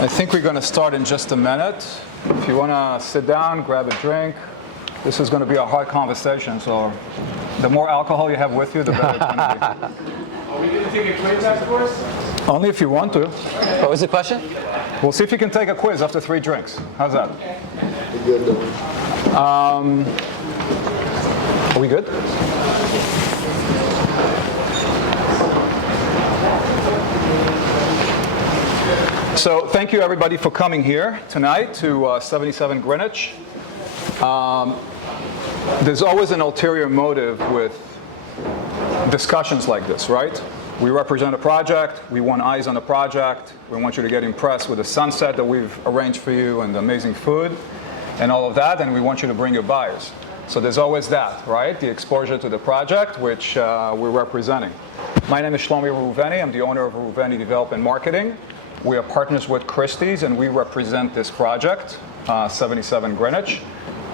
I think we're going to start in just a minute. If you want to sit down, grab a drink. This is going to be a hard conversation, so the more alcohol you have with you, the better it's going to be. Are we going to take a quiz afterwards? Only if you want to. What was the question? We'll see if you can take a quiz after 3 drinks. How's that? Good. Are we good? So thank you everybody for coming here tonight to 77 Greenwich. There's always an ulterior motive with discussions like this, right? We represent a project, we want eyes on the project, we want you to get impressed with the sunset that we've arranged for you and the amazing food and all of that, and we want you to bring your buyers. So there's always that, right? The exposure to the project, which we're representing. My name is Shlomi Reuveni. I'm the owner of Reuveni Development Marketing. We are partners with Christie's, and we represent this project, 77 Greenwich.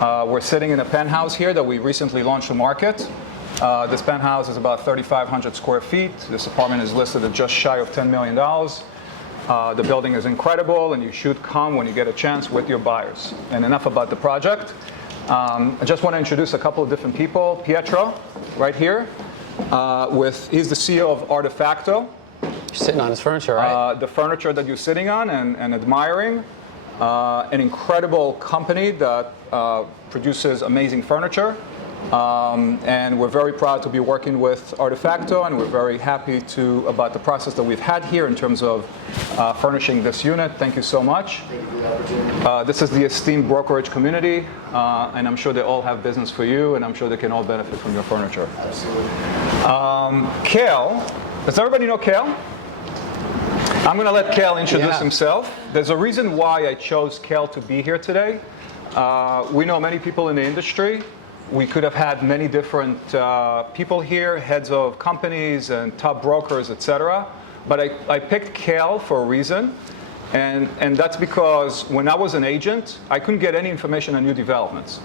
We're sitting in a penthouse here that we recently launched to market. This penthouse is about 3,500 square feet. This apartment is listed at just shy of $10 million. The building is incredible, and you should come when you get a chance with your buyers. And enough about the project. I just want to introduce a couple of different people. Pietro, right here, he's the CEO of Artefacto. Sitting on his furniture, right? The furniture that you're sitting on and admiring. An incredible company that produces amazing furniture. And we're very proud to be working with Artefacto, and we're very happy about the process that we've had here in terms of furnishing this unit. Thank you so much. This is the esteemed brokerage community, and I'm sure they all have business for you, and I'm sure they can all benefit from your furniture. Absolutely. Kael, does everybody know Kael? I'm going to let Kael introduce himself. There's a reason why I chose Kael to be here today. We know many people in the industry. We could have had many different people here, heads of companies and top brokers, etc. But I picked Kael for a reason, and that's because when I was an agent, I couldn't get any information on new developments.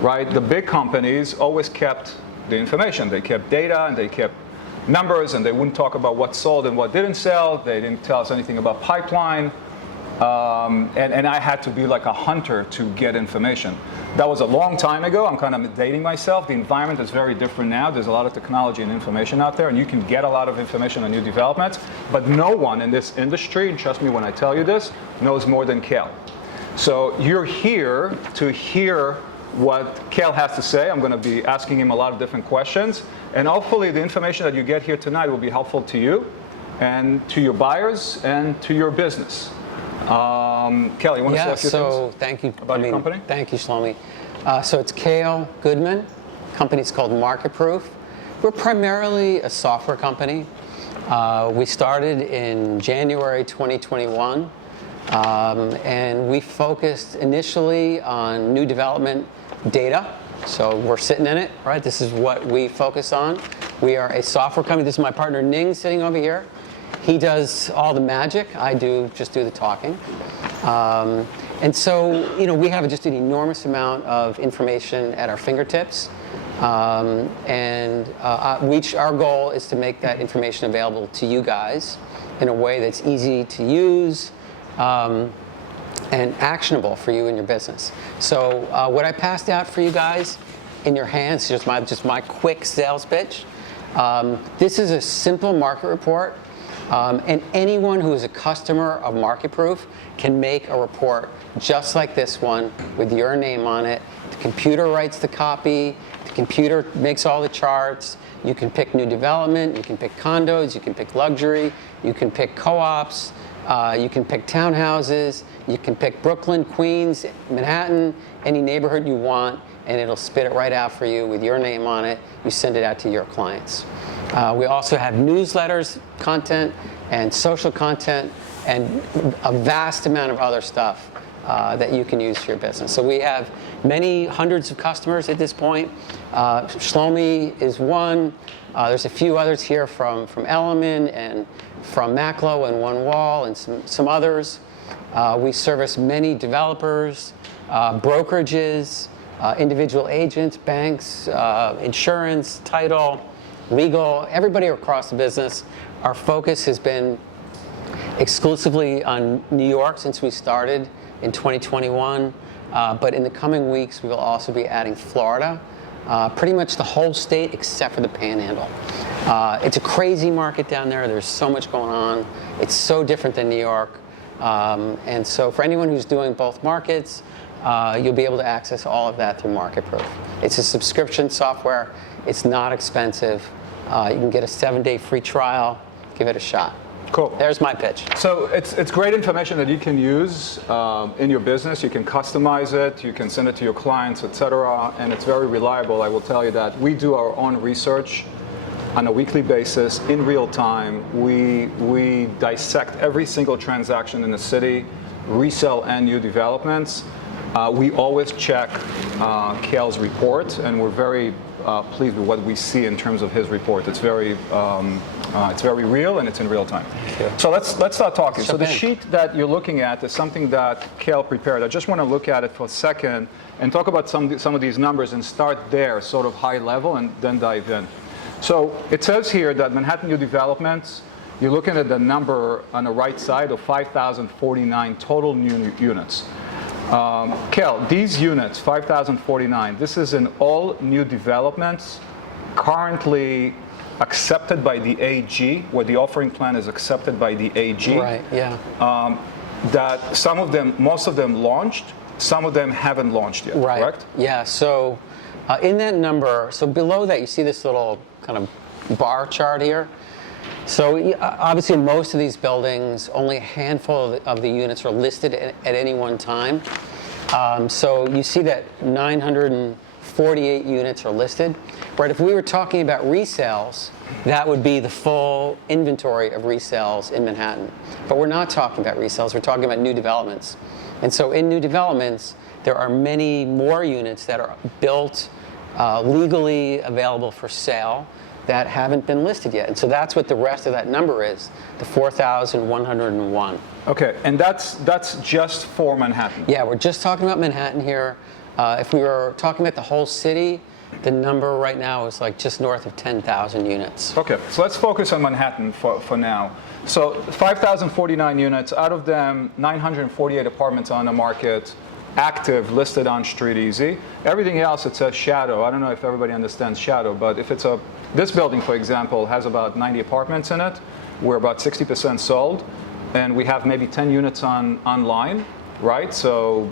Right? The big companies always kept the information. They kept data and they kept numbers, and they wouldn't talk about what sold and what didn't sell. They didn't tell us anything about pipeline. And I had to be like a hunter to get information. That was a long time ago. I'm kind of dating myself. The environment is very different now. There's a lot of technology and information out there, and you can get a lot of information on new developments. But no one in this industry, and trust me when I tell you this, knows more than Kael. So you're here to hear what Kael has to say. I'm going to be asking him a lot of different questions. And hopefully the information that you get here tonight will be helpful to you and to your buyers and to your business. Kael, you want to say a few things thank you about your company? Thank you, Shlomi. So it's Kael Goodman. Company's called Marketproof. We're primarily a software company. We started in January 2021, and we focused initially on new development data. So we're sitting in it, right? This is what we focus on. We are a software company. This is my partner Ning sitting over here. He does all the magic. I just do the talking. And so, we have just an enormous amount of information at our fingertips. Our goal is to make that information available to you guys in a way that's easy to use and actionable for you in your business. So what I passed out for you guys in your hands, just my quick sales pitch. This is a simple market report. And anyone who is a customer of Marketproof can make a report just like this one with your name on it. The computer writes the copy. The computer makes all the charts. You can pick new development. You can pick condos. You can pick luxury. You can pick co-ops. You can pick townhouses. You can pick Brooklyn, Queens, Manhattan, any neighborhood you want, and it'll spit it right out for you with your name on it. You send it out to your clients. We also have newsletters, content, and social content, and a vast amount of other stuff that you can use for your business. So we have many hundreds of customers at this point. Shlomi is one. There's a few others here from Element and from Maclo and One Wall and some others. We service many developers, brokerages, individual agents, banks, insurance, title, legal, everybody across the business. Our focus has been exclusively on New York since we started in 2021. But in the coming weeks, we will also be adding Florida, pretty much the whole state except for the Panhandle. It's a crazy market down there. There's so much going on. It's so different than New York. And so for anyone who's doing both markets, you'll be able to access all of that through Marketproof. It's a subscription software. It's not expensive. You can get a 7-day free trial. Give it a shot. Cool. There's my pitch. So it's great information that you can use in your business. You can customize it, you can send it to your clients, etc. And it's very reliable. I will tell you that we do our own research on a weekly basis in real time. We dissect every single transaction in the city, resale and new developments. We always check Kael's report, and we're very pleased with what we see in terms of his report. It's very real and it's in real time. So let's start talking. So the sheet that you're looking at is something that Kael prepared. I just want to look at it for a second and talk about some of these numbers and start there, sort of high level, and then dive in. So it says here that Manhattan new developments, you're looking at the number on the right side of 5,049 total new units. Kael, these units, 5,049, this is in all new developments currently accepted by the AG, where the offering plan is accepted by the AG. Right, yeah. That some of them, most of them launched, some of them haven't launched yet, Right. correct? Yeah, so in that number, so below that you see this little kind of bar chart here. So obviously most of these buildings, only a handful of the units are listed at any one time. So you see that 948 units are listed. Right, if we were talking about resales, that would be the full inventory of resales in Manhattan. But we're not talking about resales, we're talking about new developments. And so in new developments, there are many more units that are built legally available for sale that haven't been listed yet. And so that's what the rest of that number is, the 4,101. Okay, and that's just for Manhattan? Yeah, we're just talking about Manhattan here. If we were talking about the whole city, the number right now is like just north of 10,000 units. Okay, so let's focus on Manhattan for now. So 5,049 units, out of them 948 apartments on the market, active, listed on Street Easy. Everything else, it says shadow. I don't know if everybody understands shadow, but if it's this building, for example, has about 90 apartments in it. We're about 60% sold, and we have maybe 10 units online, right? So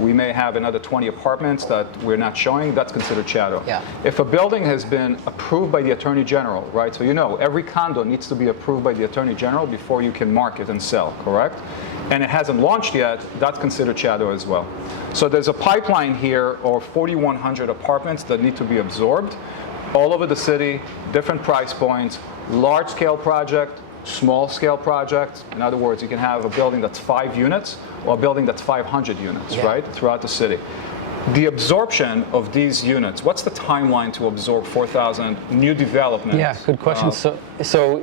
we may have another 20 apartments that we're not showing. That's considered shadow. Yeah. If a building has been approved by the Attorney General, right? So every condo needs to be approved by the Attorney General before you can market and sell, correct? And it hasn't launched yet, that's considered shadow as well. So there's a pipeline here of 4,100 apartments that need to be absorbed all over the city, different price points, large-scale project, small-scale project. In other words, you can have a building that's 5 units or a building that's 500 units, right, throughout the city. The absorption of these units, what's the timeline to absorb 4,000 new developments? Yeah, good question. So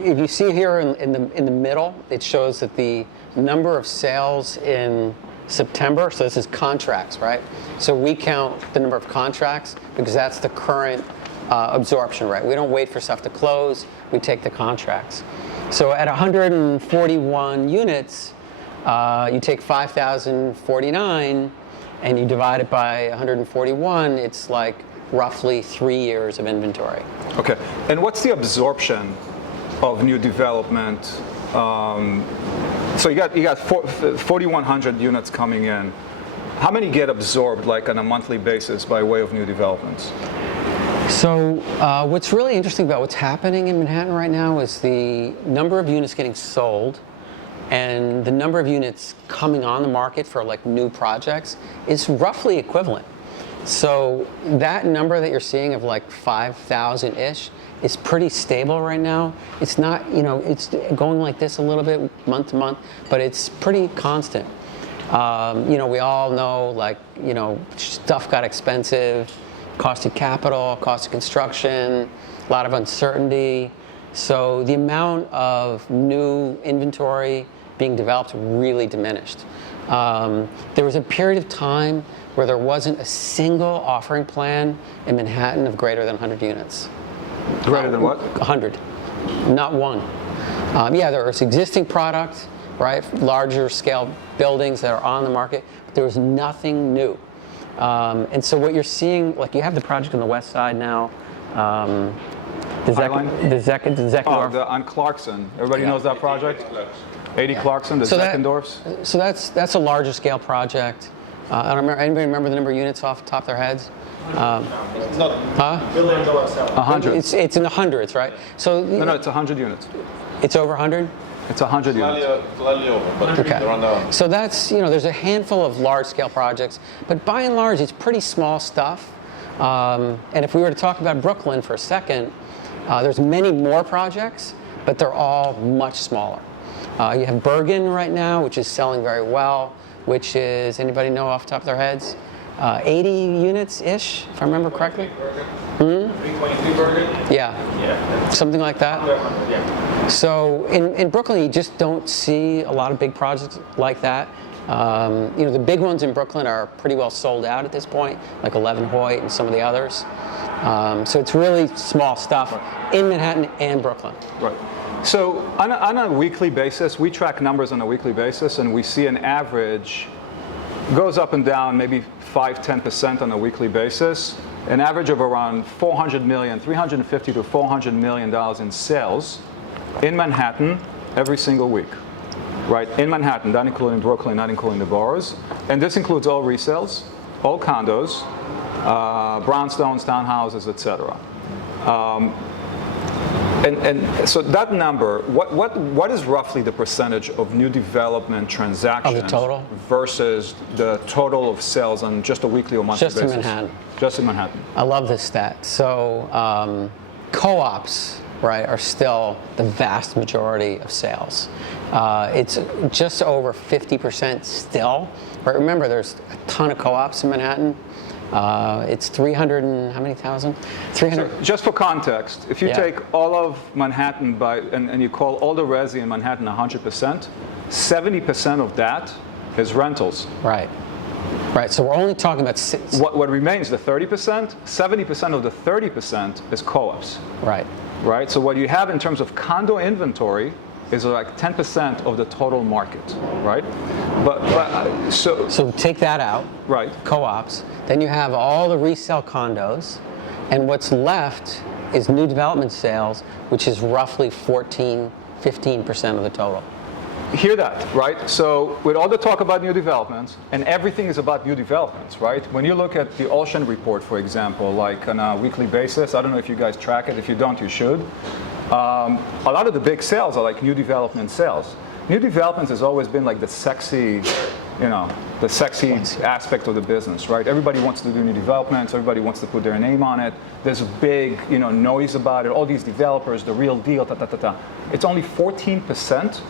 if you see here in the middle, it shows that the number of sales in September, so this is contracts, right? So we count the number of contracts because that's the current absorption rate. We don't wait for stuff to close, we take the contracts. So at 141 units, you take 5,049 and you divide it by 141, it's like roughly 3 years of inventory. Okay, and what's the absorption of new development? So you got 4,100 units coming in. How many get absorbed like on a monthly basis by way of new developments? So what's really interesting about what's happening in Manhattan right now is the number of units getting sold and the number of units coming on the market for like new projects is roughly equivalent. So that number that you're seeing of like 5,000-ish is pretty stable right now. It's not, it's going like this a little bit month to month, but it's pretty constant. We all know stuff got expensive, cost of capital, cost of construction, a lot of uncertainty. So the amount of new inventory being developed really diminished. There was a period of time where there wasn't a single offering plan in Manhattan of greater than 100 units. Greater than what? 100, not one. Yeah, there's existing product, right? Larger scale buildings that are on the market, but there was nothing new. And so what you're seeing, like you have the project on the west side now, the Zeckendorf. On Clarkson. Everybody knows that project? 80 Yeah. Clarkson, the So Zeckendorfs? So that's a larger scale project. I don't remember. Anybody remember the number of units off the top of their heads? It's not Huh? $1 billion sale. 100. It's in the hundreds, right? So No, it's 100 units. it's over 100. It's 100 units. Slightly over, but Okay. around there. So that's, there's a handful of large-scale projects, but by and large, it's pretty small stuff. And if we were to talk about Brooklyn for a second, there's many more projects, but they're all much smaller. You have Bergen right now, which is selling very well, which is, anybody know off the top of their heads? 80 units-ish, if I remember correctly. 322 Bergen? Yeah, Yeah. something like that. 100, yeah. So in Brooklyn, you just don't see a lot of big projects like that. The big ones in Brooklyn are pretty well sold out at this point, like 11 Hoyt and some of the others. So it's really small stuff in Manhattan and Brooklyn. Right. So on a weekly basis, we track numbers on a weekly basis, and we see an average goes up and down maybe 5-10% on a weekly basis, an average of around 400 million, 350 to 400 million dollars in sales in Manhattan every single week, right? In Manhattan, not including Brooklyn, not including the boroughs, and this includes all resales, all condos, brownstones, townhouses, etc. And so that number, what is roughly the percentage of new development transactions Of the total? versus the total of sales on just a weekly or monthly Just in basis? Manhattan. Just in Manhattan. I love this stat. So co-ops, right, are still the vast majority of sales. It's just over 50% still. But remember, there's a ton of co-ops in Manhattan. It's 300 and how many thousand? 300. So just for context, if you Yeah. take all of Manhattan and you call all the resi in Manhattan 100%, 70% of that is rentals. Right. Right. So we're only talking about What remains, the 30%, 70% of the 30% is co-ops. Right. Right? So what you have in terms of condo inventory is like 10% of the total market, right? So take that out. Right. Co-ops. Then you have all the resale condos, and what's left is new development sales, which is roughly 15% of the total. Hear that, right? So with all the talk about new developments, and everything is about new developments, right? When you look at the Ocean Report, for example, like on a weekly basis, I don't know if you guys track it. If you don't, you should. A lot of the big sales are like new development sales. New developments has always been like the sexy aspect of the business, right? Everybody wants to do new developments. Everybody wants to put their name on it. There's a big, noise about it. All these developers, the real deal, It's only 14%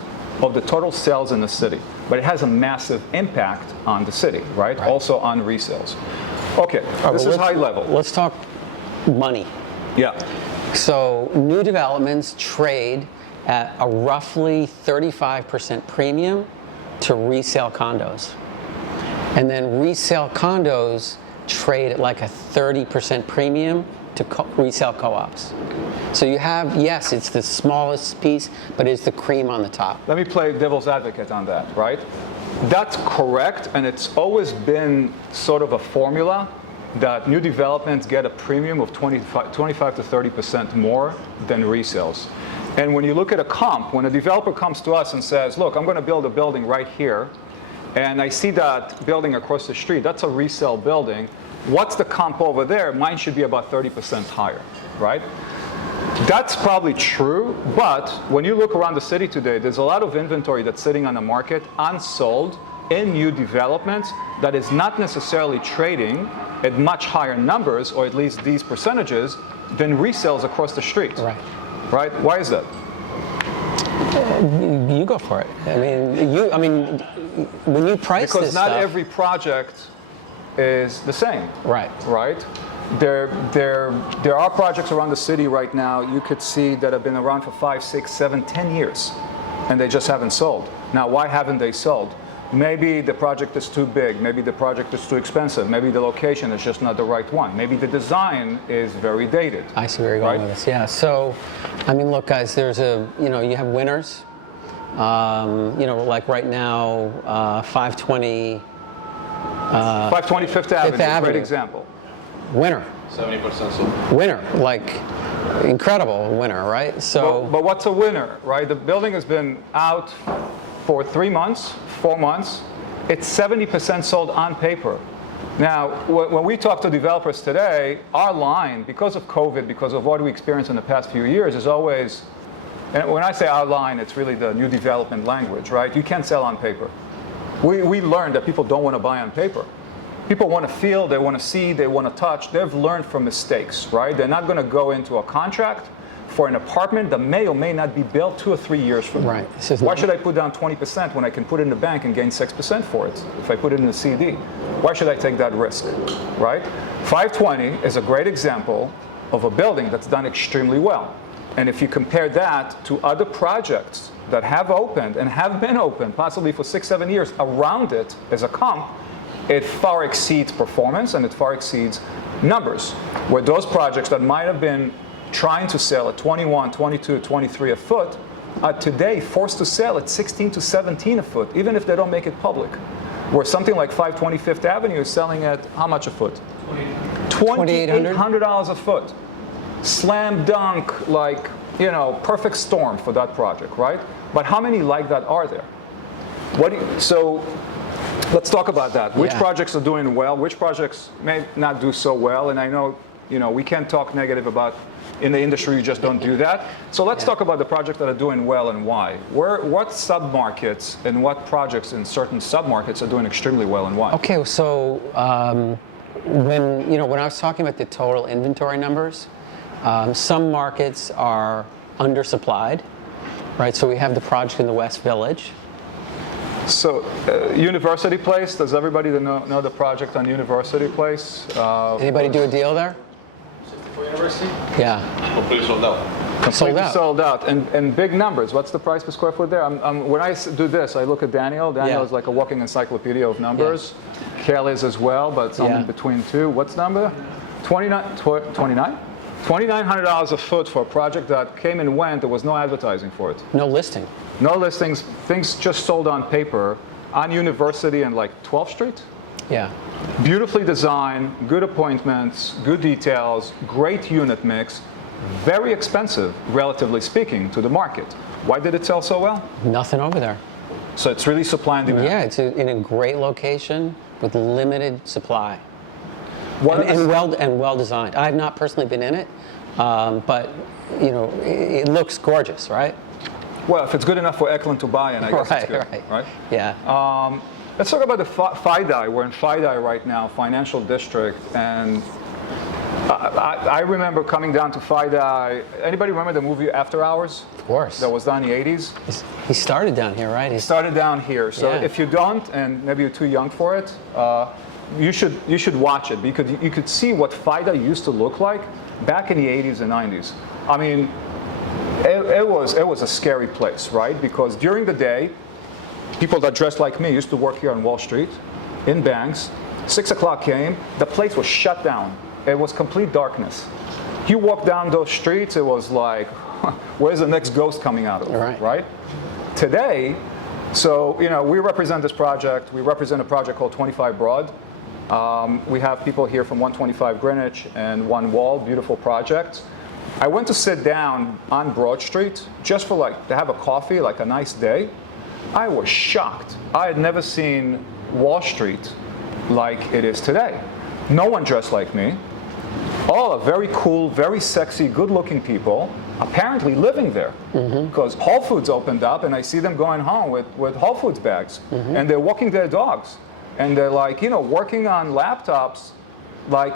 of the total sales in the city, but it has a massive impact on the city, right? Also on resales. Okay, this is high level. Let's talk money. Yeah. So new developments trade at a roughly 35% premium to resale condos. And then resale condos trade at like a 30% premium to resale co-ops. So you have, yes, it's the smallest piece, but it's the cream on the top. Let me play devil's advocate on that, right? That's correct, and it's always been sort of a formula that new developments get a premium of 25 to 30% more than resales. And when you look at a comp, when a developer comes to us and says, look, I'm going to build a building right here, and I see that building across the street, that's a resale building, what's the comp over there? Mine should be about 30% higher, right? That's probably true, but when you look around the city today, there's a lot of inventory that's sitting on the market, unsold, in new developments, that is not necessarily trading at much higher numbers, or at least these percentages, than resales across the street. Right. Right? Why is that? You go for it. I mean, when you price Because this not stuff, every project is the same. Right. Right? There are projects around the city right now you could see that have been around for 5, 6, 7, 10 years, and they just haven't sold. Now, why haven't they sold? Maybe the project is too big, maybe the project is too expensive, maybe the location is just not the right one, maybe the design is very dated. I see where you're going with this. Yeah. So, I mean, look, guys. You have winners. Like right now, 520. 520 Fifth Avenue, great Avenue. example. Winner. 70% sold. Winner. Like, incredible winner, right? So. But what's a winner, right? The building has been out for 3 months, 4 months. It's 70% sold on paper. Now, when we talk to developers today, our line, because of COVID, because of what we experienced in the past few years, is always, and when I say our line, it's really the new development language, right? You can't sell on paper. We learned that people don't want to buy on paper. People want to feel, they want to see, they want to touch. They've learned from mistakes, right? They're not going to go into a contract for an apartment that may or may not be built 2 or 3 years from now. Right. Why should I put down 20% when I can put it in the bank and gain 6% for it if I put it in a CD? Why should I take that risk, right? 520 is a great example of a building that's done extremely well. And if you compare that to other projects that have opened and have been open possibly for 6, 7 years around it as a comp, it far exceeds performance and it far exceeds numbers. Where those projects that might have been trying to sell at 21, 22, 23 a foot are today forced to sell at 16 to 17 a foot, even if they don't make it public. Where something like 520 Fifth Avenue is selling at how much a foot? $2,800 a foot. Slam dunk, like, perfect storm for that project, right? But how many like that are there? So let's talk about that. Which projects are doing well? Which projects may not do so well? And I know, we can't talk negative about in the industry. You just don't do that. So let's talk about the projects that are doing well and why. What sub-markets and what projects in certain sub-markets are doing extremely well and why? Okay, so when I was talking about the total inventory numbers, some markets are undersupplied, right? So we have the project in the West Village. So, University Place, does everybody know the project on University Place? Anybody do a deal there? 64 University? Yeah. Completely sold out. Completely Sold out. sold out. And big numbers. What's the price per square foot there? When I do this, I look at Daniel. Daniel is like a walking encyclopedia of numbers. Kael is as well, but it's in between two. What's the number? 29? $2,900 a foot for a project that came and went. There was no advertising for it. No listing. No listings. Things just sold on paper on University and like 12th Street. Yeah. Beautifully designed, good appointments, good details, great unit mix, very expensive, relatively speaking, to the market. Why did it sell so well? Nothing over there. So it's really supply and demand. Yeah, it's in a great location with limited supply. What And well designed. I've not personally been in it, but it looks gorgeous, right? Well, if it's good enough for Eklund to buy in, I guess it's good, right? Yeah. Let's talk about the FIDI. We're in FIDI right now, Financial District, and I remember coming down to FIDI. Anybody remember the movie After Hours? Of course. That was done in the 80s? He started down here, right? He started down here. So if you don't, and maybe you're too young for it, you should watch it because you could see what FIDA used to look like back in the 80s and 90s. I mean, it was a scary place, right? Because during the day, people that dressed like me used to work here on Wall Street, in banks. 6 o'clock came, the place was shut down. It was complete darkness. You walk down those streets, it was like, where's the next ghost coming out of? Right? Today, so we represent this project. We represent a project called 25 Broad. We have people here from 125 Greenwich and One Wall, beautiful project. I went to sit down on Broad Street just for to have a coffee, like a nice day. I was shocked. I had never seen Wall Street like it is today. No one dressed like me. All are very cool, very sexy, good-looking people, apparently living there. Because Whole Foods opened up, and I see them going home with Whole Foods bags, and they're walking their dogs, and they're working on laptops.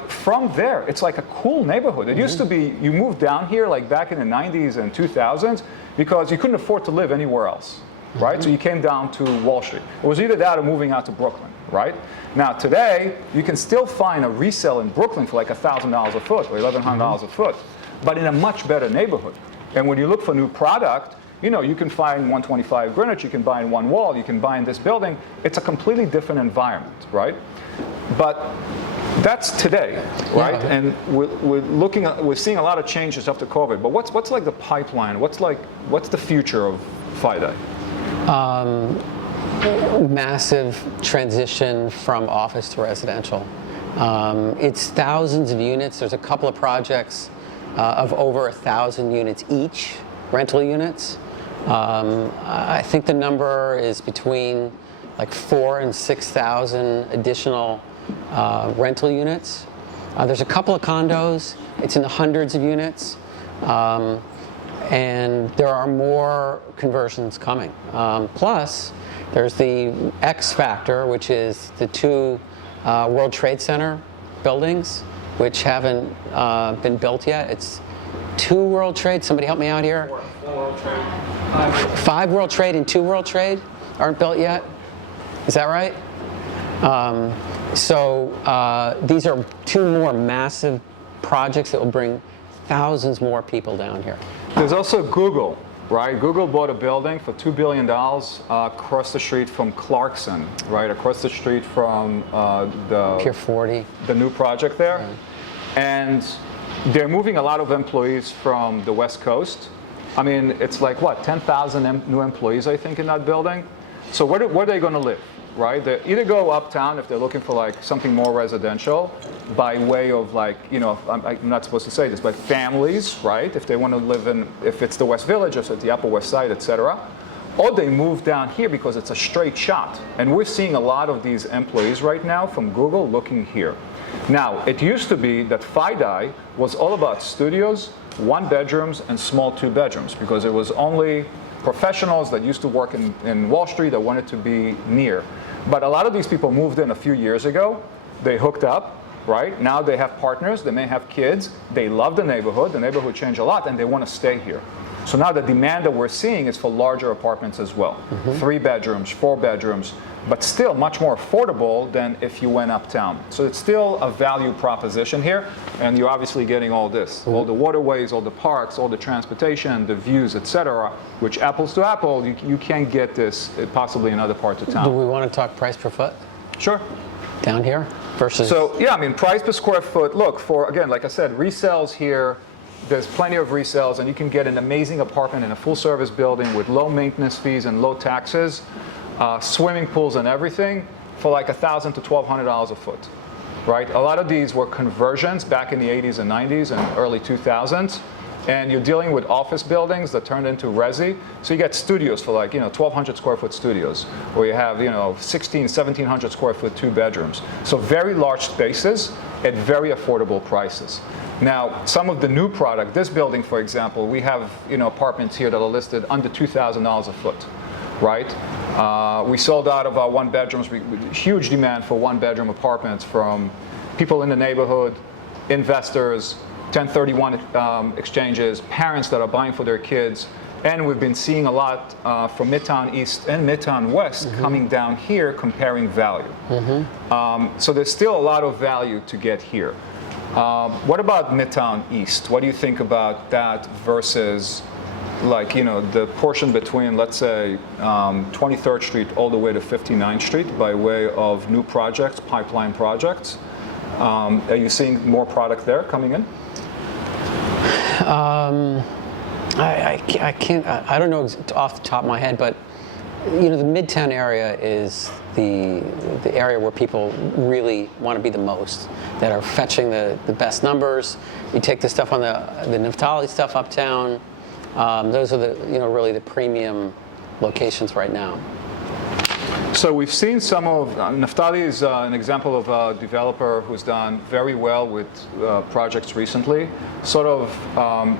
From there, it's like a cool neighborhood. It used to be, you moved down here back in the 90s and 2000s because you couldn't afford to live anywhere else, right? So you came down to Wall Street. It was either that or moving out to Brooklyn, right? Now today, you can still find a resale in Brooklyn for $1,000 a foot or $1,100 a foot, but in a much better neighborhood. And when you look for new product, you can find 125 Greenwich, you can buy in one wall, you can buy in this building. It's a completely different environment, right? But that's today, right? Yeah. And we're seeing a lot of changes after COVID. But what's like the pipeline? What's the future of FIDI? Massive transition from office to residential. It's thousands of units. There's a couple of projects of over 1,000 units each, rental units. I think the number is between like 4,000 and 6,000 additional rental units. There's a couple of condos. It's in the hundreds of units. And there are more conversions coming. Plus, there's the X factor, which is the two World Trade Center buildings, which haven't been built yet. It's 2 World Trade. Somebody help me out here. 4 World Trade. 5 World Trade and 2 World Trade aren't built yet. Is that right? So these are 2 more massive projects that will bring thousands more people down here. There's also Google, right? Google bought a building for $2 billion across the street from Clarkson, right? Across the street from Pier 40. the new project there. And they're moving a lot of employees from the West Coast. I mean, it's like, what, 10,000 new employees, I think, in that building. So where are they going to live, right? They either go uptown if they're looking for like something more residential by way of like, I'm not supposed to say this, but families, right? If they want to live if it's the West Village or if it's the Upper West Side, et cetera. Or they move down here because it's a straight shot. And we're seeing a lot of these employees right now from Google looking here. Now, it used to be that FIDI was all about studios, 1 bedrooms, and small 2 bedrooms, because it was only professionals that used to work in Wall Street that wanted to be near. But a lot of these people moved in a few years ago. They hooked up, right? Now they have partners, they may have kids, they love the neighborhood changed a lot, and they want to stay here. So now the demand that we're seeing is for larger apartments as well. 3 bedrooms, 4 bedrooms, but still much more affordable than if you went uptown. So it's still a value proposition here, and you're obviously getting all this, all the waterways, all the parks, all the transportation, the views, etc., which apples to apple, you can't get this possibly in other parts of Do town. we want to talk price per foot Sure. down here versus? So yeah, I mean, price per square foot, look, for, again, like I said, resales here, there's plenty of resales, and you can get an amazing apartment in a full-service building with low maintenance fees and low taxes, swimming pools and everything, for like $1,000 to $1,200 a foot, right? A lot of these were conversions back in the 80s and 90s and early 2000s, and you're dealing with office buildings that turned into resi. So you get studios for like 1,200 square foot studios, where you have 1,700 square foot 2 bedrooms. So very large spaces at very affordable prices. Now, some of the new product, this building, for example, we have apartments here that are listed under $2,000 a foot, right? We sold out of our 1 bedrooms. Huge demand for 1 bedroom apartments from people in the neighborhood, investors, 1031 exchanges, parents that are buying for their kids. And we've been seeing a lot from Midtown East and Midtown West coming down here comparing value. So there's still a lot of value to get here. What about Midtown East? What do you think about that versus like, the portion between, let's say, 23rd Street all the way to 59th Street by way of new projects, pipeline projects? Are you seeing more product there coming in? I can't. I don't know off the top of my head, but the Midtown area is the area where people really want to be the most, that are fetching the best numbers. You take the stuff on the Naphtali stuff uptown. Those are the really the premium locations right now. So we've seen some of, Naphtali is an example of a developer who's done very well with projects recently. Sort of,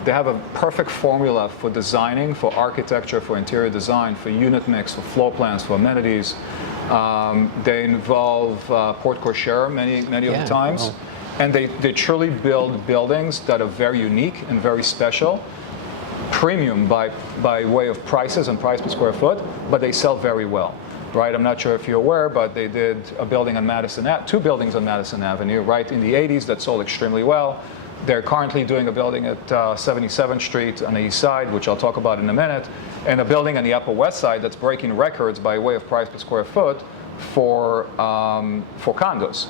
they have a perfect formula for designing, for architecture, for interior design, for unit mix, for floor plans, for amenities. They involve Port Cochere many of the times. Oh. And they truly build buildings that are very unique and very special. Premium by way of prices and price per square foot, but they sell very well. Right, I'm not sure if you're aware, but they did a building on 2 buildings on Madison Avenue, right, in the 80s that sold extremely well. They're currently doing a building at 77th Street on the east side, which I'll talk about in a minute, and a building on the Upper West Side that's breaking records by way of price per square foot for condos.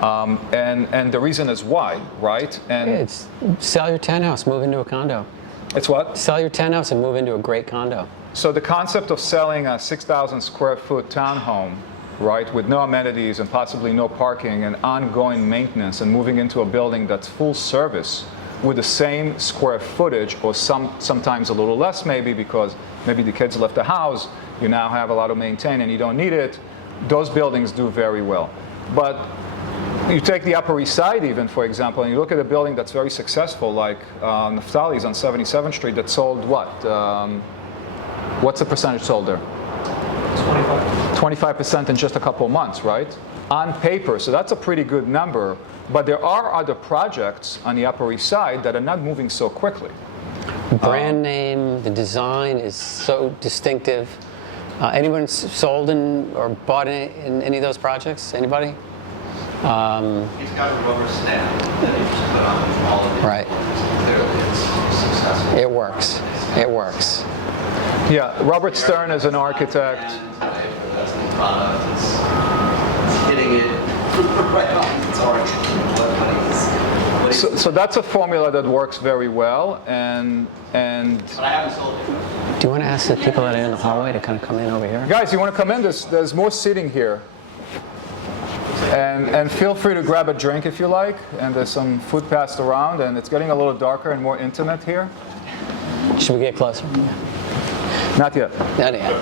And the reason is why, right? And It's sell your townhouse, move into a condo. it's what? Sell your townhouse and move into a great condo. So the concept of selling a 6,000 square foot townhome, right, with no amenities and possibly no parking and ongoing maintenance, and moving into a building that's full service with the same square footage, or sometimes a little less maybe, because maybe the kids left the house, you now have a lot to maintain and you don't need it, those buildings do very well. But you take the Upper East Side even, for example, and you look at a building that's very successful, like Naftali's on 77th Street, that sold what? What's the percentage sold there? 25% in just a couple of months, right? On paper, so that's a pretty good number. But there are other projects on the Upper East Side that are not moving so quickly. Brand name, the design is so distinctive. Anyone sold in or bought in any of those projects? Anybody? He's got a rubber stamp that he just put on all of it. Right. Clearly it's successful. It works. It works. Yeah, Robert Stern is an architect. That's the product. It's hitting it right on its target. So that's a formula that works very well, and But I haven't sold it. Do you want to ask the people that are in the hallway to kind of come in over here? guys, you want to come in? There's more seating here. And feel free to grab a drink if you like, and there's some food passed around, and it's getting a little darker and more intimate here. Should we get closer? Not yet. Not yet.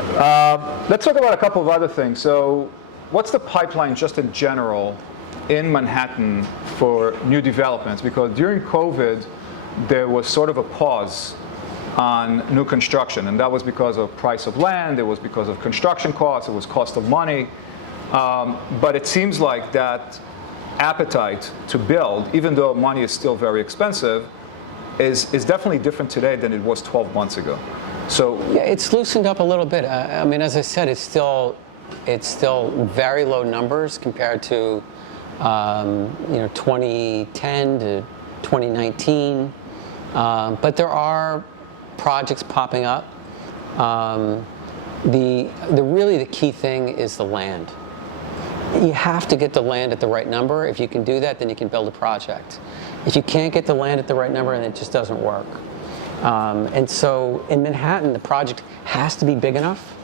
Let's talk about a couple of other things. So what's the pipeline just in general in Manhattan for new developments? Because during COVID, there was sort of a pause on new construction, and that was because of price of land, it was because of construction costs, it was cost of money. But it seems like that appetite to build, even though money is still very expensive, is definitely different today than it was 12 months ago. So Yeah, it's loosened up a little bit. I mean, as I said, it's still very low numbers compared to 2010 to 2019. But there are projects popping up. Really the key thing is the land. You have to get the land at the right number. If you can do that, then you can build a project. If you can't get the land at the right number, then it just doesn't work. And so in Manhattan, the project has to be big enough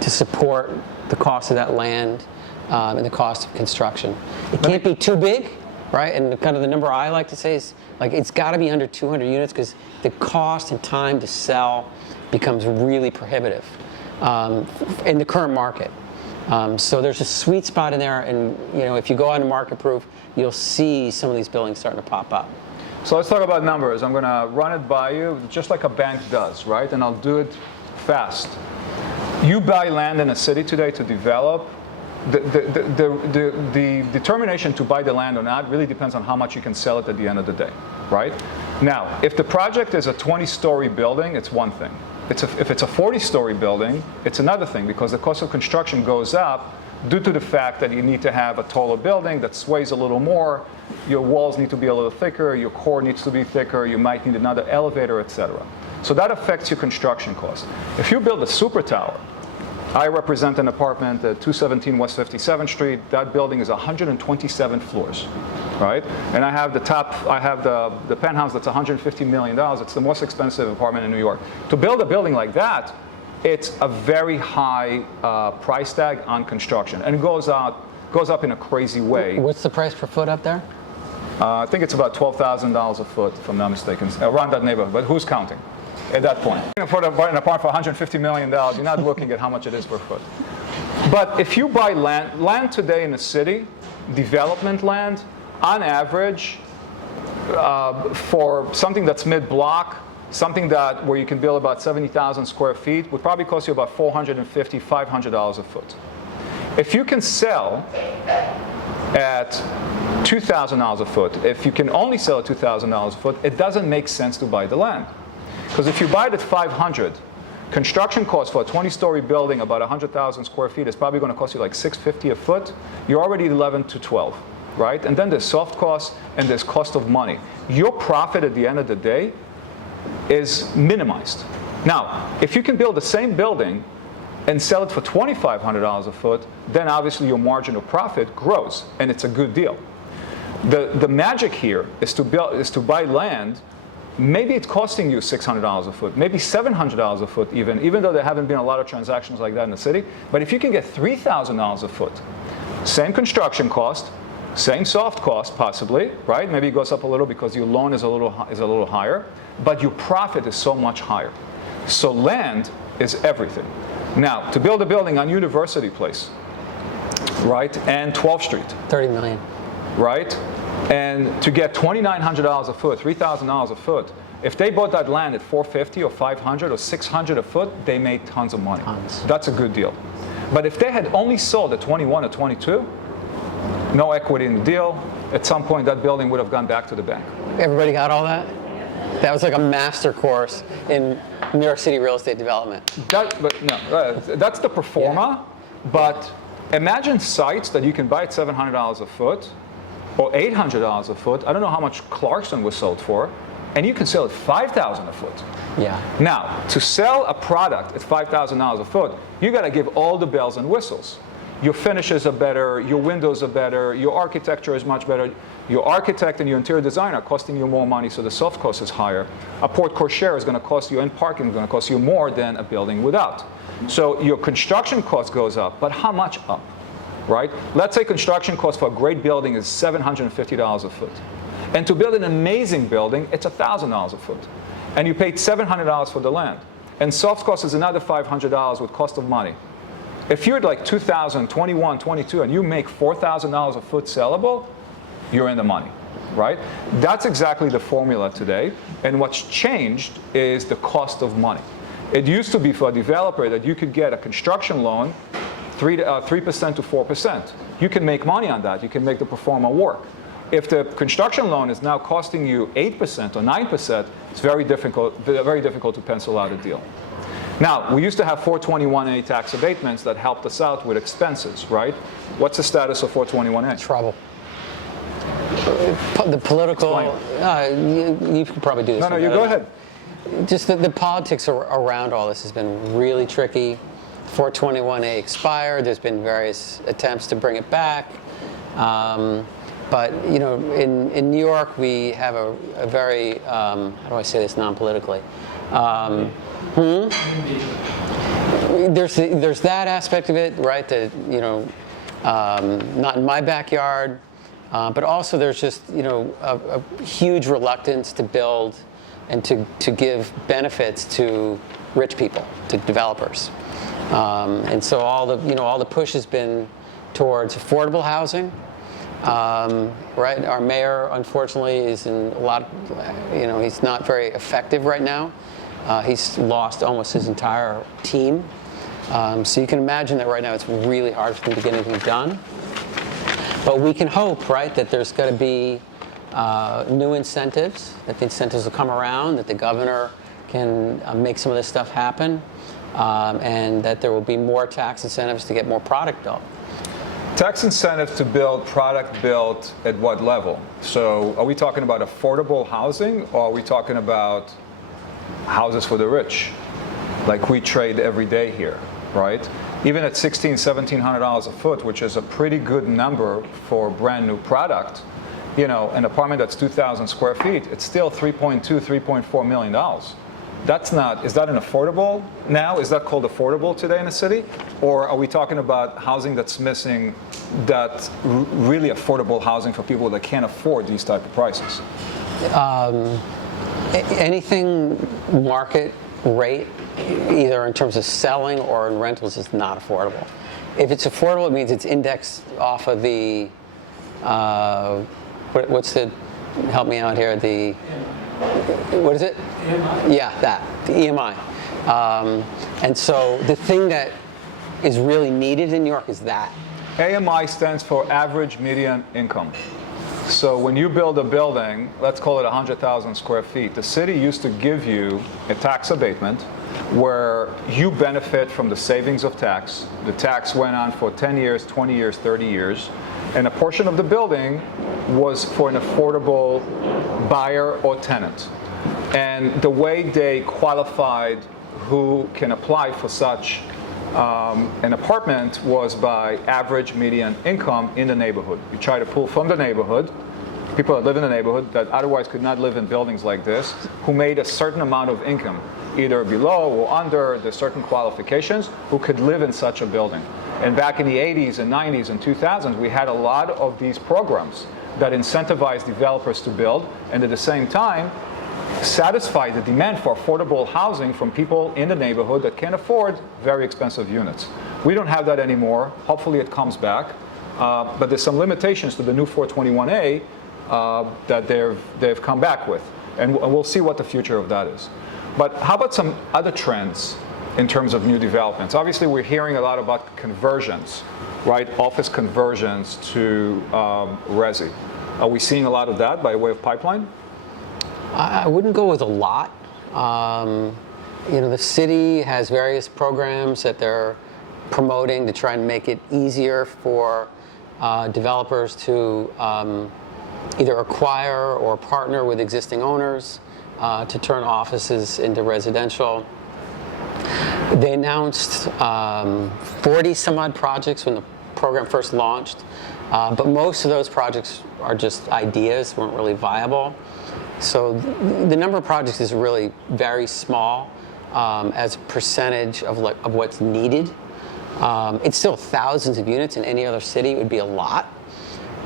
to support the cost of that land and the cost of construction. It can't be too big, right? And kind of the number I like to say is, like, it's got to be under 200 units, because the cost and time to sell becomes really prohibitive in the current market. So there's a sweet spot in there, and if you go on to Marketproof, you'll see some of these buildings starting to pop up. So let's talk about numbers. I'm going to run it by you, just like a bank does, right? And I'll do it fast. You buy land in a city today to develop. The determination to buy the land or not really depends on how much you can sell it at the end of the day, right? Now, if the project is a 20-story building, it's one thing. If it's a 40-story building, it's another thing, because the cost of construction goes up due to the fact that you need to have a taller building that sways a little more, your walls need to be a little thicker, your core needs to be thicker, you might need another elevator, etc. So that affects your construction cost. If you build a super tower, I represent an apartment at 217 West 57th Street. That building is 127 floors, right? And I have the penthouse that's $150 million. It's the most expensive apartment in New York. To build a building like that, it's a very high price tag on construction, and it goes up in a crazy way. What's the price per foot up there? I think it's about $12,000 a foot, if I'm not mistaken, around that neighborhood. But who's counting at that point? For an apartment for $150 million, you're not looking at how much it is per foot. But if you buy land today in a city, development land, on average, for something that's mid-block, something where you can build about 70,000 square feet, would probably cost you about $450, $500 a foot. If you can sell at $2,000 a foot, if you can only sell at $2,000 a foot, it doesn't make sense to buy the land. Because if you buy it at $500, construction costs for a 20-story building, about 100,000 square feet, is probably going to cost you like $650 a foot. You're already at 11 to 12. right? And then there's soft costs and there's cost of money. Your profit at the end of the day is minimized. Now, if you can build the same building and sell it for $2,500 a foot, then obviously your margin of profit grows, and it's a good deal. The magic here is to buy land. Maybe it's costing you $600 a foot, maybe $700 a foot even though there haven't been a lot of transactions like that in the city. But if you can get $3,000 a foot, same construction cost, same soft cost possibly, right? Maybe it goes up a little because your loan is a little higher, but your profit is so much higher. So land is everything. Now, to build a building on University Place, right, and 12th Street, 30 million. right, and to get $2,900 a foot, $3,000 a foot, if they bought that land at $450 or $500 or $600 a foot, they made tons of money. Tons. That's a good deal. But if they had only sold at 21 or 22, no equity in the deal, at some point that building would have gone back to the bank. Everybody got all that? That was like a master course in New York City real estate development. That's the pro forma, but imagine sites that you can buy at $700 a foot or $800 a foot. I don't know how much Clarkson was sold for, and you can sell at $5,000 a foot. Yeah. Now, to sell a product at $5,000 a foot, you got to give all the bells and whistles. Your finishes are better, your windows are better, your architecture is much better. Your architect and your interior designer are costing you more money, so the soft cost is higher. A porte cochere is going to cost you, and parking is going to cost you more than a building without. So your construction cost goes up, but how much up, right? Let's say construction cost for a great building is $750 a foot. And to build an amazing building, it's $1,000 a foot. And you paid $700 for the land. And soft cost is another $500 with cost of money. If you're at like 2021, 22, and you make $4,000 a foot sellable, you're in the money, right? That's exactly the formula today. And what's changed is the cost of money. It used to be for a developer that you could get a construction loan 3% to 4%. You can make money on that. You can make the pro forma work. If the construction loan is now costing you 8% or 9%, it's very difficult to pencil out a deal. Now, we used to have 421A tax abatements that helped us out with expenses, right? What's the status of 421A? Trouble. The political, you can probably do this. No, you go ahead. Just the politics around all this has been really tricky. 421A expired. There's been various attempts to bring it back. But you know, in New York, we have a very, how do I say this non-politically? There's that aspect of it, right? That, you know, not in my backyard. But also there's just, you know, a huge reluctance to build and to give benefits to rich people, to developers. And so all the push has been towards affordable housing. Right, our mayor, unfortunately, is in a lot, he's not very effective right now. He's lost almost his entire team. So you can imagine that right now it's really hard for him to get anything done. But we can hope, right, that there's going to be new incentives, that the incentives will come around, that the governor can make some of this stuff happen, and that there will be more tax incentives to get more product built. Tax incentives to build product built at what level? So are we talking about affordable housing, or are we talking about houses for the rich, like we trade every day here, right? Even at $1,600, $1,700 a foot, which is a pretty good number for a brand new product, you know, an apartment that's 2,000 square feet, it's still $3.2, $3.4 million. That's not, is that an affordable now? Is that called affordable today in the city? Or are we talking about housing that's missing that really affordable housing for people that can't afford these type of prices? Anything market rate, either in terms of selling or in rentals, is not affordable. If it's affordable, it means it's indexed off of the, what's the, help me out here, the, what is it? EMI. Yeah, that, the EMI. And so the thing that is really needed in New York is that. AMI stands for average median income. So when you build a building, let's call it 100,000 square feet, the city used to give you a tax abatement where you benefit from the savings of tax. The tax went on for 10 years, 20 years, 30 years. and a portion of the building was for an affordable buyer or tenant. And the way they qualified who can apply for such an apartment was by average median income in the neighborhood. You try to pull from the neighborhood people that live in the neighborhood that otherwise could not live in buildings like this, who made a certain amount of income, either below or under the certain qualifications, who could live in such a building. And back in the 80s and 90s and 2000s, we had a lot of these programs that incentivized developers to build, and at the same time, satisfy the demand for affordable housing from people in the neighborhood that can't afford very expensive units. We don't have that anymore. Hopefully it comes back. But there's some limitations to the new 421A that they've come back with. And we'll see what the future of that is. But how about some other trends in terms of new developments? Obviously, we're hearing a lot about conversions, right? Office conversions to resi. Are we seeing a lot of that by way of pipeline? I wouldn't go with a lot. The city has various programs that they're promoting to try and make it easier for developers to either acquire or partner with existing owners to turn offices into residential. They announced 40 some odd projects when the program first launched, but most of those projects are just ideas, weren't really viable. So the number of projects is really very small as a percentage of what's needed. It's still thousands of units. In any other city, it would be a lot.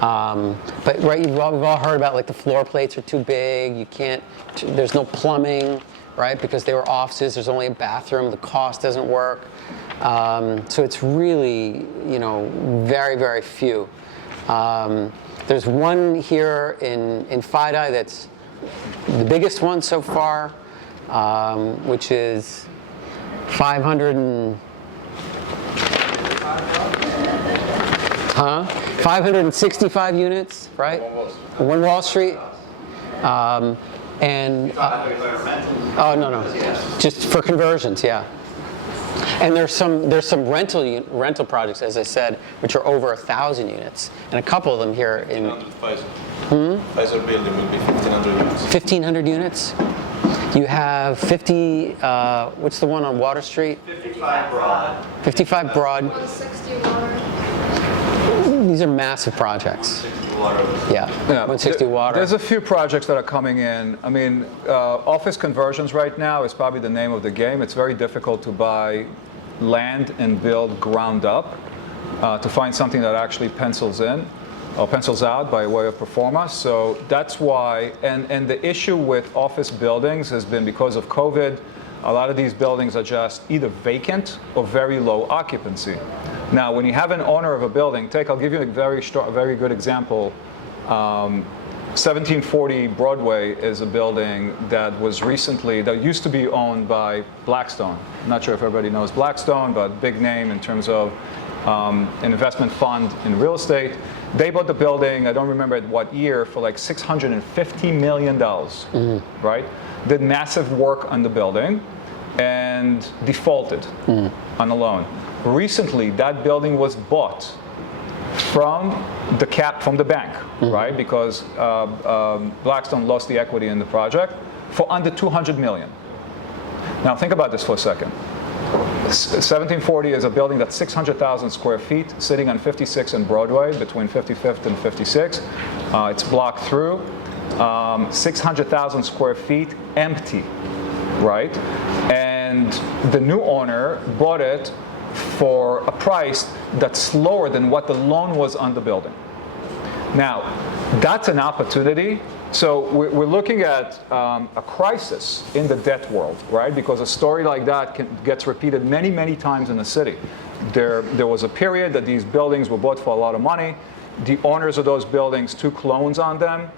But right, we've all heard about like the floor plates are too big. You can't. There's no plumbing, right? Because they were offices. There's only a bathroom. The cost doesn't work. So it's really, very, very few. There's one here in FIDI that's the biggest one so far, which is 565 units, right? One Wall Street. Oh no, just for conversions, yeah. And there's some rental projects, as I said, which are over 1,000 units, and a couple of them here in. Pfizer building will be 1,500 units. 1,500 units. You have 50. What's the one on Water Street? 55 Broad. 55 Broad. 160 Water. These are massive projects. 160 Water. Yeah. 160 Water. There's a few projects that are coming in. I mean, office conversions right now is probably the name of the game. It's very difficult to buy land and build ground up to find something that actually pencils in or pencils out by way of performa. So that's why, and the issue with office buildings has been because of COVID, a lot of these buildings are just either vacant or very low occupancy. Now, when you have an owner of a building, I'll give you a very good example. 1740 Broadway is a building that used to be owned by Blackstone. I'm not sure if everybody knows Blackstone, but big name in terms of an investment fund in real estate. They bought the building, I don't remember at what year, for like $650 million, right? Did massive work on the building and defaulted on a loan. Recently, that building was bought from the bank, right? Because Blackstone lost the equity in the project for under $200 million. Now think about this for a second. 1740 is a building that's 600,000 square feet, sitting on 56 and Broadway, between 55th and 56. It's blocked through. 600,000 square feet empty, right? And the new owner bought it for a price that's lower than what the loan was on the building. Now, that's an opportunity. So we're looking at a crisis in the debt world, right? Because a story like that gets repeated many, many times in the city. There was a period that these buildings were bought for a lot of money. The owners of those buildings took loans on them.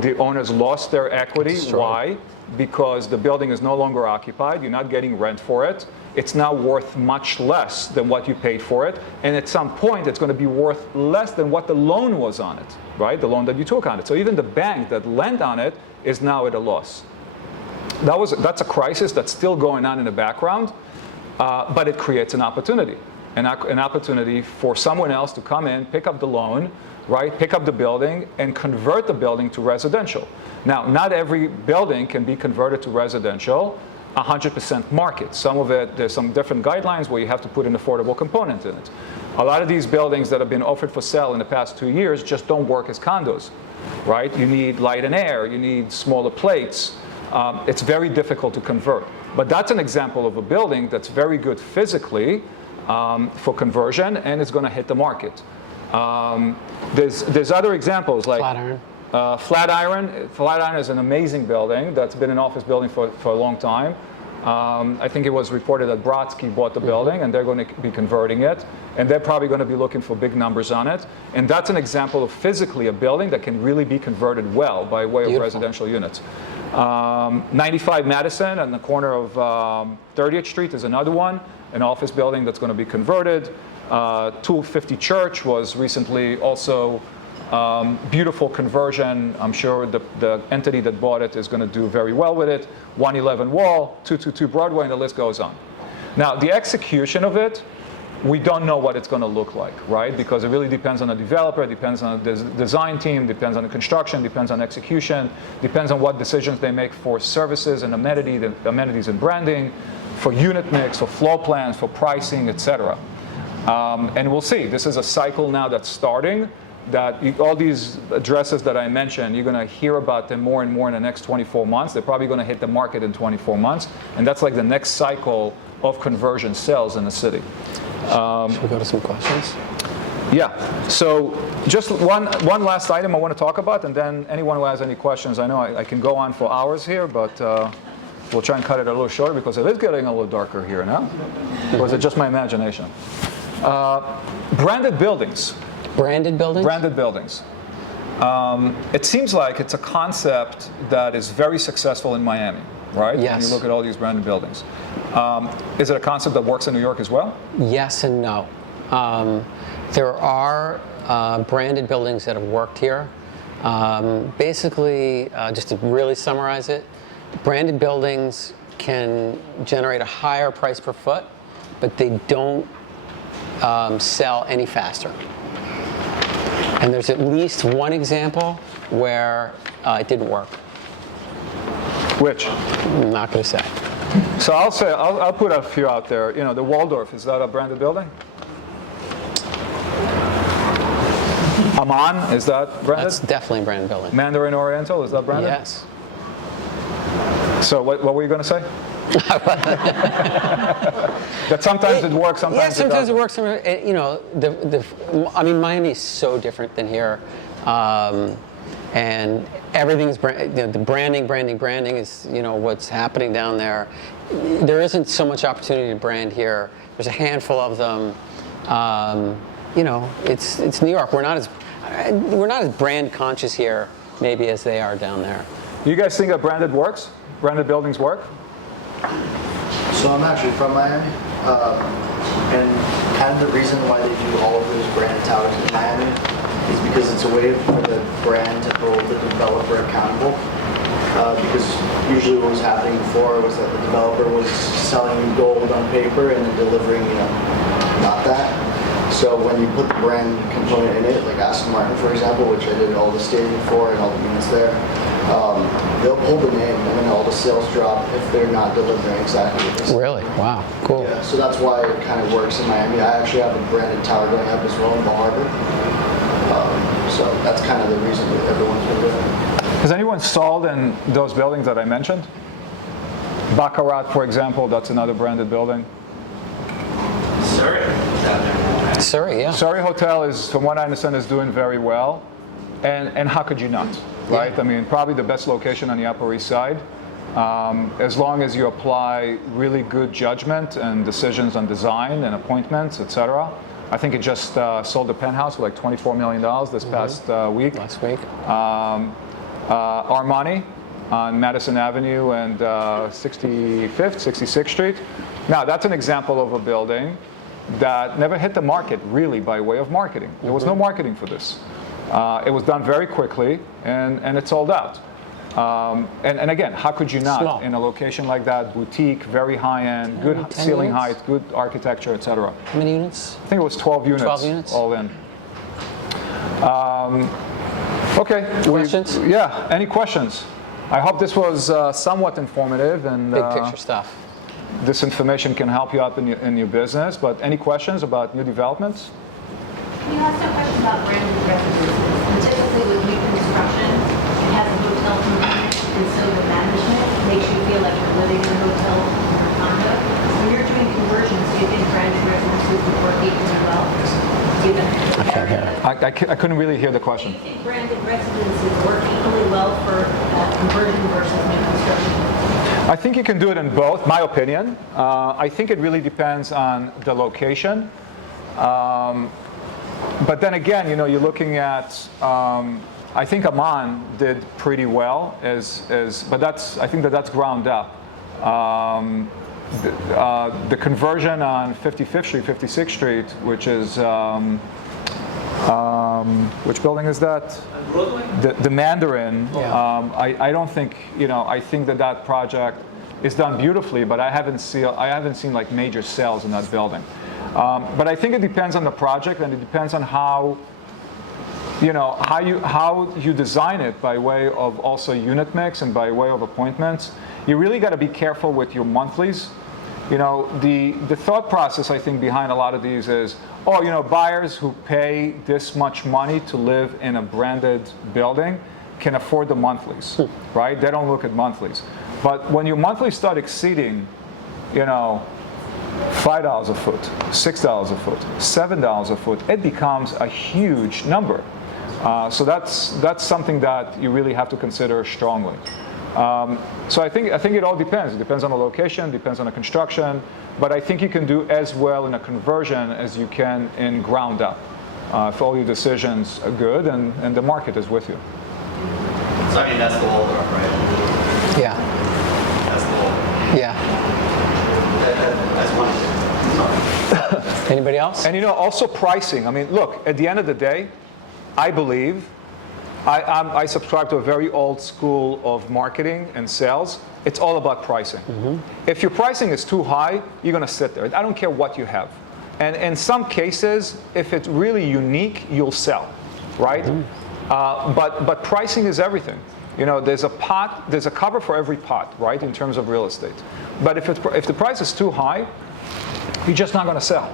The owners lost their equity. Why? Because the building is no longer occupied. You're not getting rent for it. It's now worth much less than what you paid for it. And at some point, it's going to be worth less than what the loan was on it, right? The loan that you took on it. So even the bank that lent on it is now at a loss. That's a crisis that's still going on in the background, but it creates an opportunity. an opportunity for someone else to come in, pick up the loan, right, pick up the building, and convert the building to residential. Now, not every building can be converted to residential 100% market. Some of it, there's some different guidelines where you have to put an affordable component in it. A lot of these buildings that have been offered for sale in the past 2 years just don't work as condos, right? You need light and air, you need smaller plates. It's very difficult to convert. But that's an example of a building that's very good physically for conversion, and it's going to hit the market. There's other examples like Flatiron. Flatiron. Flatiron is an amazing building that's been an office building for a long time. I think it was reported that Brodsky bought the building, and they're going to be converting it, and they're probably going to be looking for big numbers on it. And that's an example of physically a building that can really be converted well by way of residential units. 95 Madison on the corner of 30th Street is another one, an office building that's going to be converted. 250 Church was recently also beautiful conversion. I'm sure the entity that bought it is going to do very well with it. 111 Wall, 222 Broadway, and the list goes on. Now, the execution of it, we don't know what it's going to look like, right? Because it really depends on the developer, depends on the design team, depends on the construction, depends on execution, depends on what decisions they make for services and amenities and branding, for unit mix, for floor plans, for pricing, etc. And we'll see. This is a cycle now that's starting, that all these addresses that I mentioned, you're going to hear about them more and more in the next 24 months. They're probably going to hit the market in 24 months. And that's like the next cycle of conversion sales in the city. Should we go to some questions? Yeah. So just one last item I want to talk about, and then anyone who has any questions, I know I can go on for hours here, but we'll try and cut it a little shorter because it is getting a little darker here now. Or is it just my imagination? Branded buildings. Branded buildings? Branded buildings. It seems like it's a concept that is very successful in Miami, right? Yes. When you look at all these branded buildings. Is it a concept that works in New York as well? Yes and no. There are branded buildings that have worked here. Basically, just to really summarize it, branded buildings can generate a higher price per foot, but they don't sell any faster. And there's at least one example where it didn't work. Which? I'm not going to say. So I'll put a few out there. You know, the Waldorf, is that a branded building? Amman, is that branded? That's definitely a branded building. Mandarin Oriental, is that branded? Yes. So what were you going to say? That sometimes it works, sometimes yeah, sometimes it it works. You know, I mean, Miami is so different than here, and everything's the branding is what's happening down there. There isn't so much opportunity to brand here. There's a handful of them. It's New York. We're not as brand conscious here maybe as they are down there. You guys think that branded works? Branded buildings work? So I'm actually from Miami, and kind of the reason why they do all of those branded towers in Miami is because it's a way for the brand to hold the developer accountable. Because usually what was happening before was that the developer was selling you gold on paper and then delivering, not that. So when you put the brand component in it, like Aston Martin, for example, which I did all the staging for and all the units there, they'll pull the name and then all the sales drop if they're not delivering exactly what they say. Really? Wow. Cool. Yeah, so that's why it kind of works in Miami. I actually have a branded tower going up as well in the harbor. So that's kind of the reason that everyone's been doing it. Has anyone sold in those buildings that I mentioned? Baccarat, for example, that's another branded building. Surrey, yeah. Surrey Hotel is, from what I understand, is doing very well. And how could you not, right? Yeah. I mean, probably the best location on the Upper East Side. As long as you apply really good judgment and decisions on design and appointments, etc. I think it just sold the penthouse for like $24 million this past week. Last week. Armani on Madison Avenue and 65th, 66th Street. Now, that's an example of a building that never hit the market really by way of marketing. There was no marketing for this. It was done very quickly and it sold out. And again, how could you not Small. in a location like that? Boutique, very high-end, good 10 ceiling units? height, good architecture, etc. How many units? I think it was 12 units, 12 units? all in. Okay. Questions? Yeah. Any questions? I hope this was somewhat informative and Big picture stuff. this information can help you out in your business. But any questions about new developments? You have some questions about branded residences. And typically with new construction, it has a hotel component, and so the management makes you feel like you're living in a hotel or a condo. When you're doing conversions, do you think branded residences would work equally well? Given the area? I couldn't really hear the Do question. you think branded residences work equally well for conversion versus new construction? I think you can do it in both, my opinion. I think it really depends on the location. But then again, you're looking at, I think Amman did pretty well, but I think that's ground up. The conversion on 55th Street, 56th Street, which is, which building is that? The Mandarin. Yeah. I don't think, I think that project is done beautifully, but I haven't seen like major sales in that building. But I think it depends on the project, and it depends on how you design it by way of also unit mix and by way of appointments. You really got to be careful with your monthlies. The thought process I think behind a lot of these is, buyers who pay this much money to live in a branded building can afford the monthlies, right? They don't look at monthlies. But when your monthlies start exceeding, $5 a foot, $6 a foot, $7 a foot, it becomes a huge number. So that's something that you really have to consider strongly. So I think it all depends. It depends on the location, depends on the construction, but I think you can do as well in a conversion as you can in ground up. If all your decisions are good and the market is with you. So I mean, that's the whole dark, right? Yeah. That's the whole. Yeah. That's one thing. Sorry. Anybody else? And also pricing. I mean, look, at the end of the day, I believe, I subscribe to a very old school of marketing and sales. It's all about pricing. If your pricing is too high, you're going to sit there. I don't care what you have. And in some cases, if it's really unique, you'll sell, right? But pricing is everything. There's a cover for every pot, right, in terms of real estate. But if the price is too high, you're just not going to sell.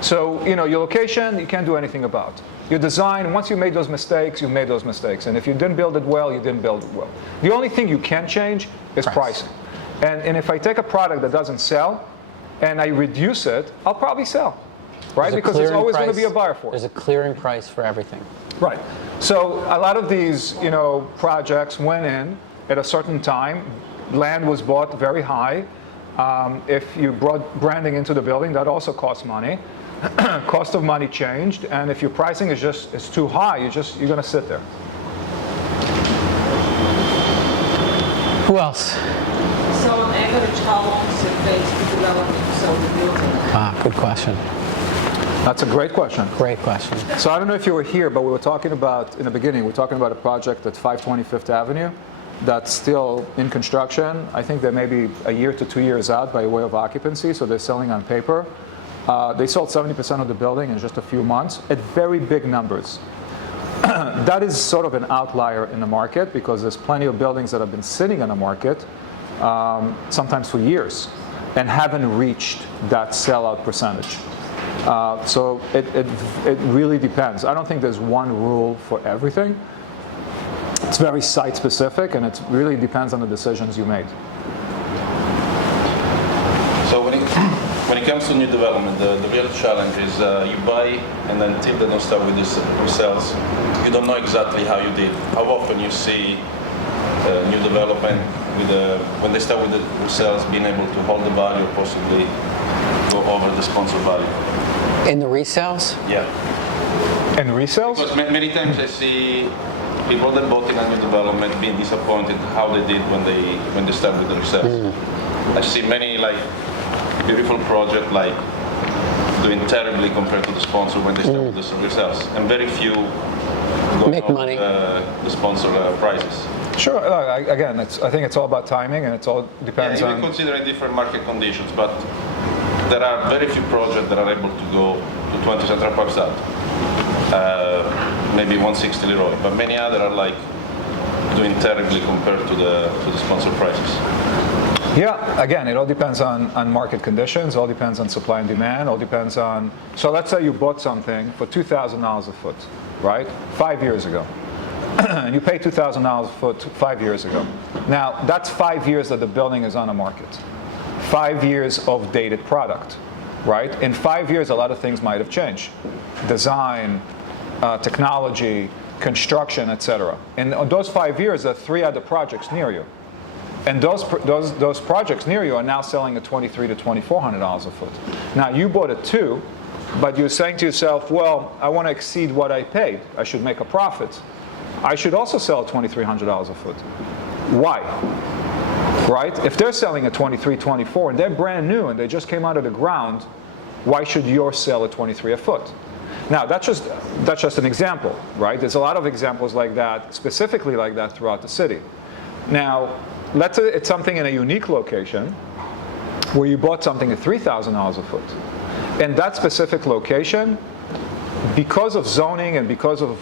So, your location, you can't do anything about. Your design, once you made those mistakes, you made those mistakes. And if you didn't build it well, you didn't build it well. The only thing you can change is pricing. And if I take a product that doesn't sell and I reduce it, I'll probably sell, right? Because there's always going to be a buyer for it. There's a clearing price for everything. Right. So a lot of these, projects went in at a certain time. Land was bought very high. If you brought branding into the building, that also costs money. Cost of money changed, and if your pricing is too high, you're going to sit there. Who else? So on average, how long does it take to develop and sell the building? Good question. That's a great question. Great question. So I don't know if you were here, but we were talking about, in the beginning, we were talking about a project at 520 Fifth Avenue that's still in construction. I think they may be a year to 2 years out by way of occupancy, so they're selling on paper. They sold 70% of the building in just a few months at very big numbers. That is sort of an outlier in the market because there's plenty of buildings that have been sitting in the market, sometimes for years, and haven't reached that sellout percentage. So it really depends. I don't think there's one rule for everything. It's very site specific, and it really depends on the decisions you made. So when it comes to new development, the real challenge is you buy and then till they don't start with the sales, you don't know exactly how you did. How often you see new development when they start with the sales being able to hold the value, possibly go over the sponsor value. In the resales? Yeah. And resales? Because many times I see people that bought in a new development being disappointed how they did when they start with the resales. I see many like beautiful project like doing terribly compared to the sponsor when they start with the yourselves, and very few go Make up money. The sponsor prices. Sure. Again, I think it's all about timing, and it all depends Even on. considering different market conditions, but there are very few projects that are able to go to 20 Central Park South, maybe 160 Leroy, but many other are like doing terribly compared to the sponsor prices. Yeah, again, it all depends on market conditions, all depends on supply and demand, all depends on, so let's say you bought something for $2,000 a foot, right? 5 years ago. And you paid $2,000 a foot 5 years ago. Now, that's 5 years that the building is on the market. 5 years of dated product, right? In 5 years, a lot of things might have changed. Design, technology, construction, etc. In those 5 years, there are 3 other projects near you. And those projects near you are now selling at $2,300 to $2,400 a foot. Now, you bought it too, but you're saying to yourself, well, I want to exceed what I paid. I should make a profit. I should also sell at $2,300 a foot. Why? Right? If they're selling at $23, $24, and they're brand new and they just came out of the ground, why should yours sell at $23 a foot? Now, that's just an example, right? There's a lot of examples like that, specifically like that throughout the city. Now, let's say it's something in a unique location where you bought something at $3,000 a foot. In that specific location, because of zoning and because of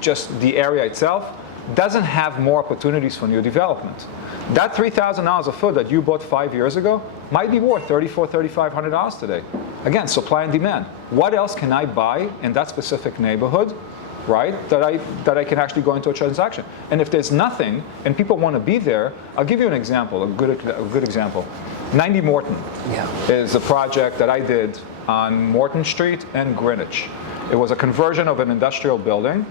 just the area itself, doesn't have more opportunities for new development. That $3,000 a foot that you bought 5 years ago might be worth $3,400, $3,500 today. Again, supply and demand. What else can I buy in that specific neighborhood, right, that I can actually go into a transaction? And if there's nothing and people want to be there, I'll give you an example, a good example. 90 Morton is a project that I did on Morton Street and Greenwich. It was a conversion of an industrial building.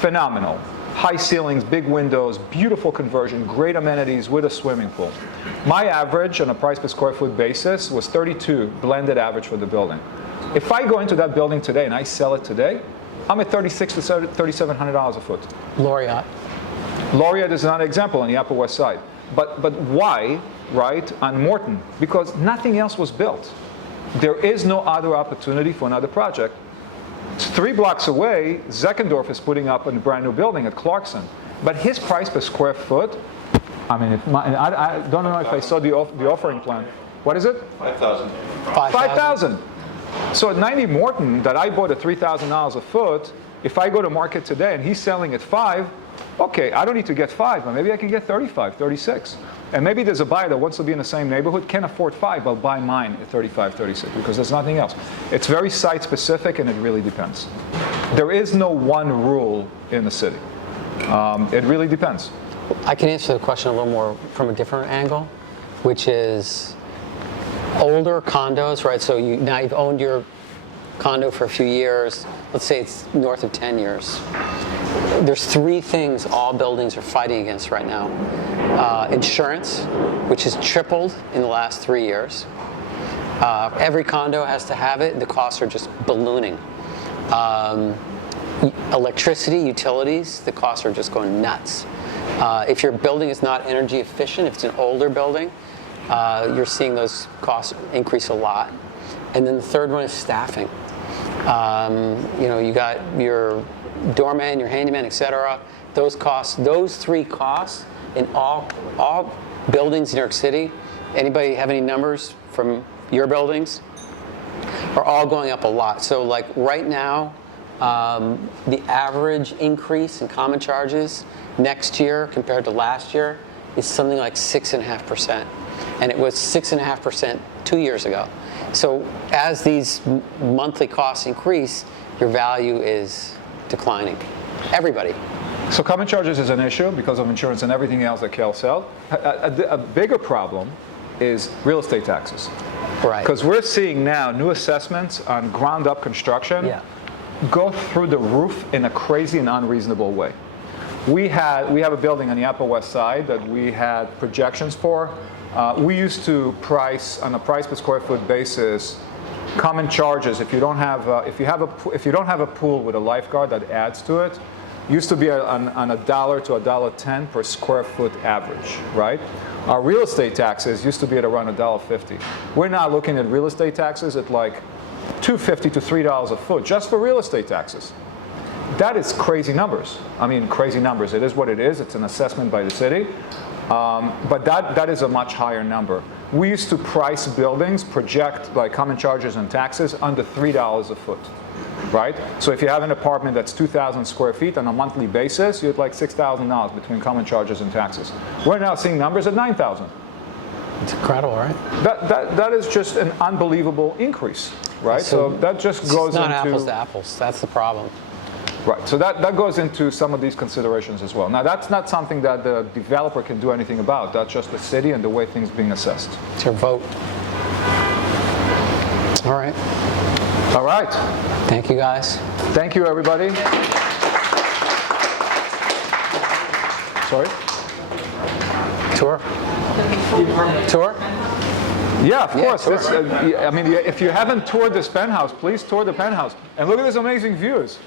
Phenomenal. High ceilings, big windows, beautiful conversion, great amenities with a swimming pool. My average on a price per square foot basis was 32 blended average for the building. If I go into that building today and I sell it today, I'm at $3,600 to $3,700 a foot. Laureate is another example on the Upper West Side. But why, right, on Morton? Because nothing else was built. There is no other opportunity for another project. 3 blocks away, Zeckendorf is putting up a brand new building at Clarkson. But his price per square foot, I mean, I don't know if I saw the offering plan. What is it? 5,000. 5,000. So at 90 Morton, that I bought at $3,000 a foot, if I go to market today and he's selling at 5, okay, I don't need to get 5, but maybe I can get 35, 36. And maybe there's a buyer that wants to be in the same neighborhood, can't afford 5, but buy mine at 35, 36, because there's nothing else. It's very site specific and it really depends. There is no one rule in the city. It really depends. I can answer the question a little more from a different angle, which is older condos, right? So now you've owned your condo for a few years. Let's say it's north of 10 years. There's 3 things all buildings are fighting against right now. Insurance, which has tripled in the last 3 years. Every condo has to have it. The costs are just ballooning. Electricity, utilities, the costs are just going nuts. If your building is not energy efficient, if it's an older building, you're seeing those costs increase a lot. And then the third one is staffing. You got your doorman, your handyman, etc. Those costs, those 3 costs in all buildings in New York City. Anybody have any numbers from your buildings? Are all going up a lot. So like right now, the average increase in common charges next year compared to last year is something like 6.5%. And it was 6.5% 2 years ago. So as these monthly costs increase, your value is declining. Everybody. So common charges is an issue because of insurance and everything else that Kael said. A bigger problem is real estate taxes. Right. Because we're seeing now new assessments on ground up construction go through the roof in a crazy and unreasonable way. We have a building on the Upper West Side that we had projections for. We used to price on a price per square foot basis common charges. If you don't have a pool with a lifeguard, that adds to it. used to be on $1 to $1.10 per square foot average, right? Our real estate taxes used to be at around $1.50. We're now looking at real estate taxes at like $2.50 to $3 a foot just for real estate taxes. That is crazy numbers. I mean, crazy numbers. It is what it is. It's an assessment by the city. But that is a much higher number. We used to price buildings, project like common charges and taxes under $3 a foot, right? So if you have an apartment that's 2,000 square feet on a monthly basis, you'd like $6,000 between common charges and taxes. We're now seeing numbers at 9,000. It's incredible, right? That is just an unbelievable increase, right? So that just goes It's not into apples to apples. That's the problem. right. So that goes into some of these considerations as well. Now that's not something that the developer can do anything about. That's just the city and the way things are being assessed. It's your vote. All right. All right. Thank you, guys. Thank you, everybody. Sorry. Tour? Tour? Yeah, of course. tour. I mean, if you haven't toured this penthouse, please tour the penthouse and look at these amazing views.